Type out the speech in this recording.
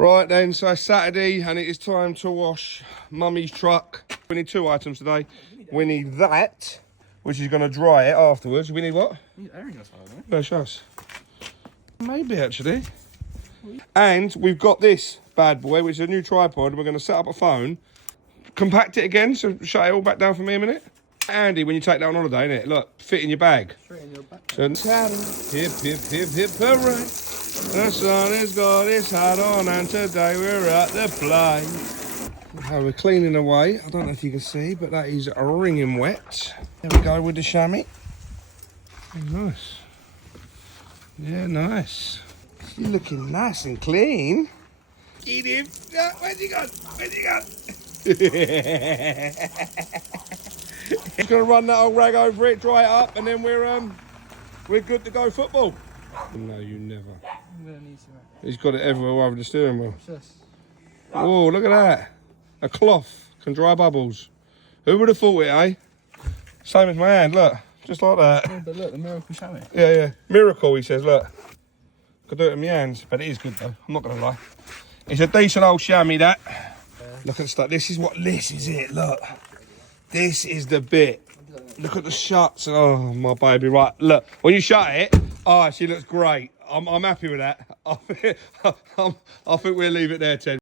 Right then, so it's Saturday and it is time to wash Mummy's truck. We need two items today. We need that, which is going to dry it afterwards. We need what? We need airing us, don't we? No, show us. Maybe actually. And we've got this bad boy, which is a new tripod. We're going to set up a phone, compact it again, so shut it all back down for me a minute. Andy, when you take that on holiday, innit? Look, fit in your bag. Straight in your back. So, hip, hip, hip, hip, hooray. The sun has got its hat on and today we're at the play. So we're cleaning away. I don't know if you can see, but that is wringing wet. There we go with the chamois. Very nice. Yeah, nice. You're looking nice and clean. Eat him. Where's he gone? Where's he gone? Just gonna run that old rag over it, dry it up, and then we're good to go football. No, you never. I'm gonna need some. He's got it everywhere over the steering wheel. What's this? Oh, look at that. A cloth can dry bubbles. Who would have thought it, eh? Same as my hand, look. Just like that. Oh, but look, the miracle chamois. Yeah, yeah. Miracle, he says, look. Could do it in my hands, but it is good though. I'm not going to lie. It's a decent old chamois, that. Yeah. Look at the stuff. This is it, look. This is the bit. Look at the shuts. Oh, my baby, right. Look, when you shut it, oh, she looks great. I'm happy with that. I think we'll leave it there, Ted.